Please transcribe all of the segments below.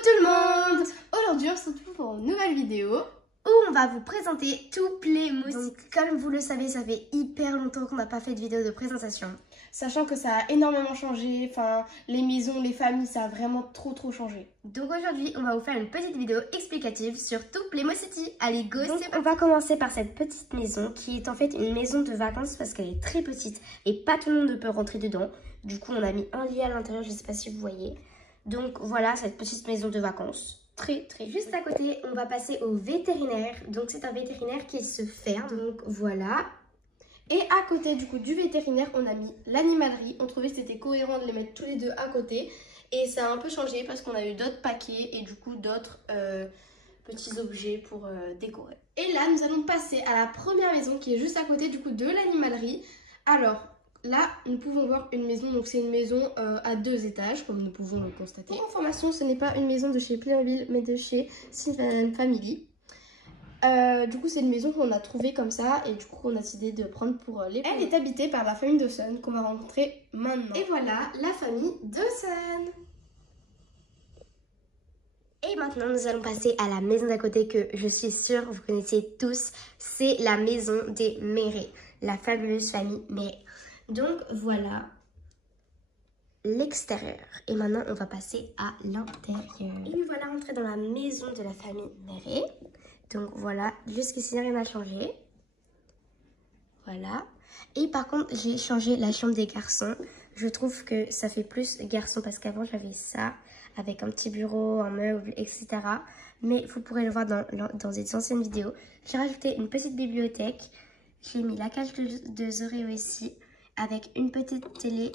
tout le monde! Aujourd'hui on se retrouve pour une nouvelle vidéo où on va vous présenter tout Playmobil. Donc, comme vous le savez, ça fait hyper longtemps qu'on n'a pas fait de vidéo de présentation. Sachant que ça a énormément changé, enfin les maisons, les familles, ça a vraiment trop changé. Donc aujourd'hui, on va vous faire une petite vidéo explicative sur tout Playmobil City. Allez go! Donc on va commencer par cette petite maison qui est en fait une maison de vacances parce qu'elle est très petite et pas tout le monde peut rentrer dedans. Du coup, on a mis un lit à l'intérieur, je ne sais pas si vous voyez. Donc voilà cette petite maison de vacances. Très juste à côté, on va passer au vétérinaire. Donc c'est un vétérinaire qui se ferme. Donc voilà. Et à côté du coup du vétérinaire, on a mis l'animalerie. On trouvait que c'était cohérent de les mettre tous les deux à côté. Et ça a un peu changé parce qu'on a eu d'autres paquets et du coup d'autres petits objets pour décorer. Et là, nous allons passer à la première maison qui est juste à côté du coup de l'animalerie. Alors là, nous pouvons voir une maison. Donc c'est une maison à 2 étages comme nous pouvons le constater. Pour information, ce n'est pas une maison de chez Playmobil mais de chez Sylvan Family. Du coup c'est une maison qu'on a trouvée comme ça et du coup on a décidé de prendre pour les Elle est habitée par la famille Dawson qu'on va rencontrer maintenant. Et voilà la famille Dawson. Et maintenant nous allons passer à la maison d'à côté que je suis sûre vous connaissez tous. C'est la maison des Méré, la fabuleuse famille Méré. Donc voilà l'extérieur. Et maintenant on va passer à l'intérieur. Et nous voilà rentrés dans la maison de la famille Méré. Donc voilà, jusqu'ici rien n'a changé. Voilà. Et par contre, j'ai changé la chambre des garçons. Je trouve que ça fait plus garçon parce qu'avant j'avais ça avec un petit bureau, un meuble, etc. Mais vous pourrez le voir dans des anciennes vidéos. J'ai rajouté une petite bibliothèque. J'ai mis la cage de Zoreo ici avec une petite télé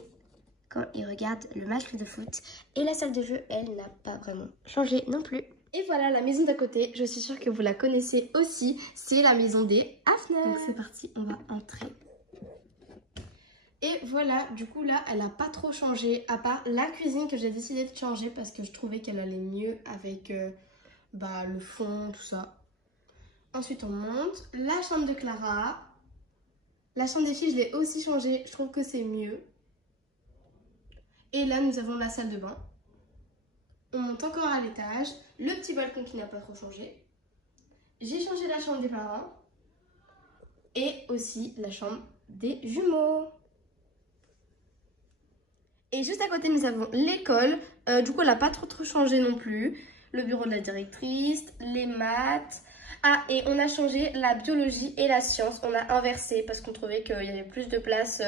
quand il regarde le match de foot. Et la salle de jeu, elle n'a pas vraiment changé non plus. Et voilà la maison d'à côté, je suis sûre que vous la connaissez aussi, c'est la maison des Hafner. Donc c'est parti, on va entrer. Et voilà, du coup là, elle n'a pas trop changé, à part la cuisine que j'ai décidé de changer parce que je trouvais qu'elle allait mieux avec le fond, tout ça. Ensuite on monte, la chambre de Clara. La chambre des filles, je l'ai aussi changée, je trouve que c'est mieux. Et là, nous avons la salle de bain. On monte encore à l'étage, le petit balcon qui n'a pas trop changé. J'ai changé la chambre des parents et aussi la chambre des jumeaux. Et juste à côté, nous avons l'école. Du coup, elle n'a pas trop changé non plus. Le bureau de la directrice, les maths. Ah, et on a changé la biologie et la science. On a inversé parce qu'on trouvait qu'il y avait plus de place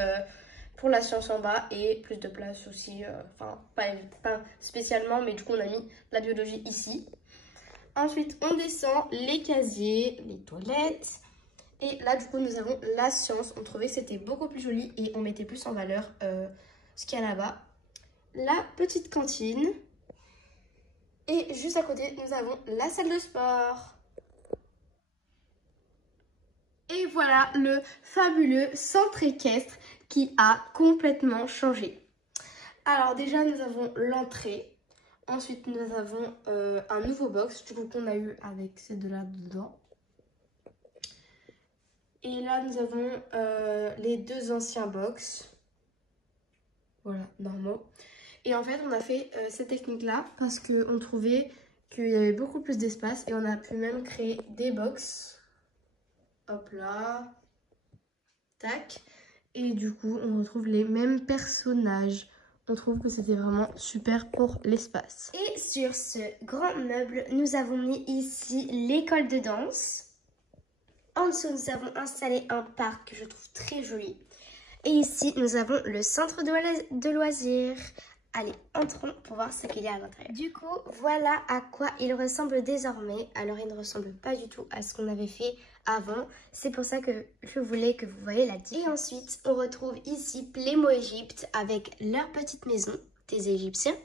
pour la science en bas et plus de place aussi, enfin pas spécialement, mais du coup on a mis la biologie ici. Ensuite on descend les casiers, les toilettes et là du coup nous avons la science. On trouvait que c'était beaucoup plus joli et on mettait plus en valeur ce qu'il y a là-bas. La petite cantine et juste à côté nous avons la salle de sport. Et voilà le fabuleux centre équestre qui a complètement changé. Alors déjà nous avons l'entrée. Ensuite nous avons un nouveau box du coup qu'on a eu avec ces deux là dedans. Et là nous avons les deux anciens box. Voilà, normaux. Et en fait on a fait cette technique là parce qu'on trouvait qu'il y avait beaucoup plus d'espace et on a pu même créer des box. Hop là, tac, et du coup on retrouve les mêmes personnages. On trouve que c'était vraiment super pour l'espace. Et sur ce grand meuble, nous avons mis ici l'école de danse. En dessous, nous avons installé un parc que je trouve très joli. Et ici, nous avons le centre de loisirs. Allez, entrons pour voir ce qu'il y a à l'intérieur. Du coup, voilà à quoi il ressemble désormais. Alors, il ne ressemble pas du tout à ce qu'on avait fait avant. C'est pour ça que je voulais que vous voyez la différence. Et ensuite, on retrouve ici Playmobil Égypte avec leur petite maison des Égyptiens.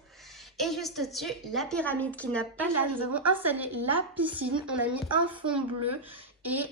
Et juste au-dessus, la pyramide qui n'a pas changé. Là, nous avons installé la piscine. On a mis un fond bleu. Et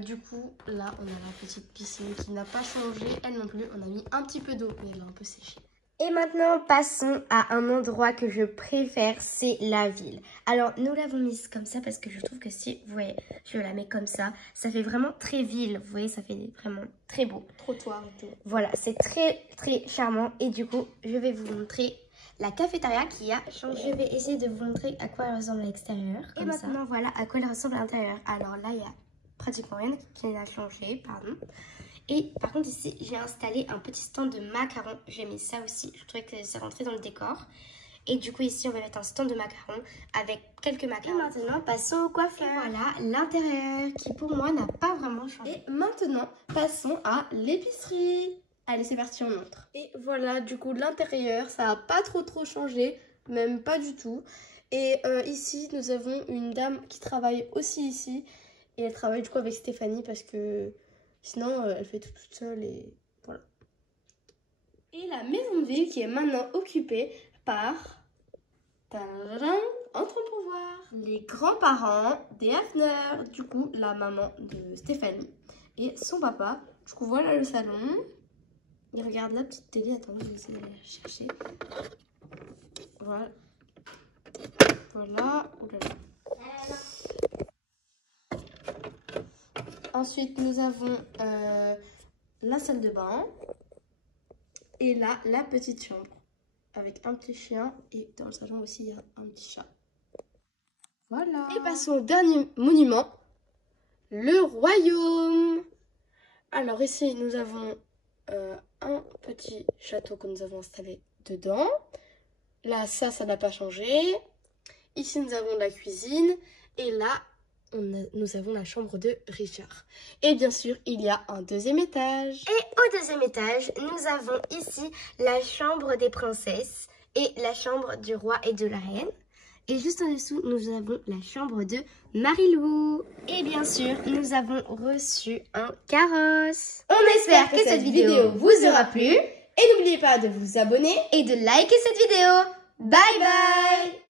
du coup, là, on a la petite piscine qui n'a pas changé. Elle non plus. On a mis un petit peu d'eau, mais elle a un peu séché. Et maintenant, passons à un endroit que je préfère, c'est la ville. Alors, nous l'avons mise comme ça parce que je trouve que si, vous voyez, je la mets comme ça fait vraiment très ville. Vous voyez, ça fait vraiment très beau. Trottoir et tout. Voilà, c'est très charmant. Et du coup, je vais vous montrer la cafétéria qui a changé. Je vais essayer de vous montrer à quoi elle ressemble à l'extérieur. Et maintenant, voilà à quoi elle ressemble à l'intérieur. Alors là, il y a pratiquement rien qui a changé, pardon. Et par contre, ici, j'ai installé un petit stand de macarons. J'ai mis ça aussi. Je trouvais que ça rentrait dans le décor. Et du coup, ici, on va mettre un stand de macarons avec quelques macarons. Et maintenant, passons au coiffeur. Et voilà l'intérieur qui, pour moi, n'a pas vraiment changé. Et maintenant, passons à l'épicerie. Allez, c'est parti, on montre. Et voilà, du coup, l'intérieur, ça n'a pas trop changé, même pas du tout. Et ici, nous avons une dame qui travaille aussi ici. Et elle travaille du coup avec Stéphanie parce que sinon, elle fait tout toute seule et voilà. Et la maison de ville qui est maintenant occupée par... Tadadam, entrons pour voir. Les grands-parents des Hafner, du coup, la maman de Stéphanie et son papa. Du coup, voilà le salon. Il regarde la petite télé. Attendez, je vais essayer d'aller la chercher. Voilà. Voilà. Oh là là. Ensuite, nous avons la salle de bain. Et là, la petite chambre. Avec un petit chien. Et dans le salon aussi, il y a un petit chat. Voilà. Et passons au dernier monument. Le royaume. Alors ici, nous avons un petit château que nous avons installé dedans. Là, ça n'a pas changé. Ici, nous avons la cuisine. Et là, nous avons la chambre de Richard. Et bien sûr, il y a un deuxième étage. Et au deuxième étage, nous avons ici la chambre des princesses et la chambre du roi et de la reine. Et juste en dessous, nous avons la chambre de Marilou. Et bien sûr, nous avons reçu un carrosse. On espère que cette vidéo vous aura plu. Et n'oubliez pas de vous abonner et de liker cette vidéo. Bye bye!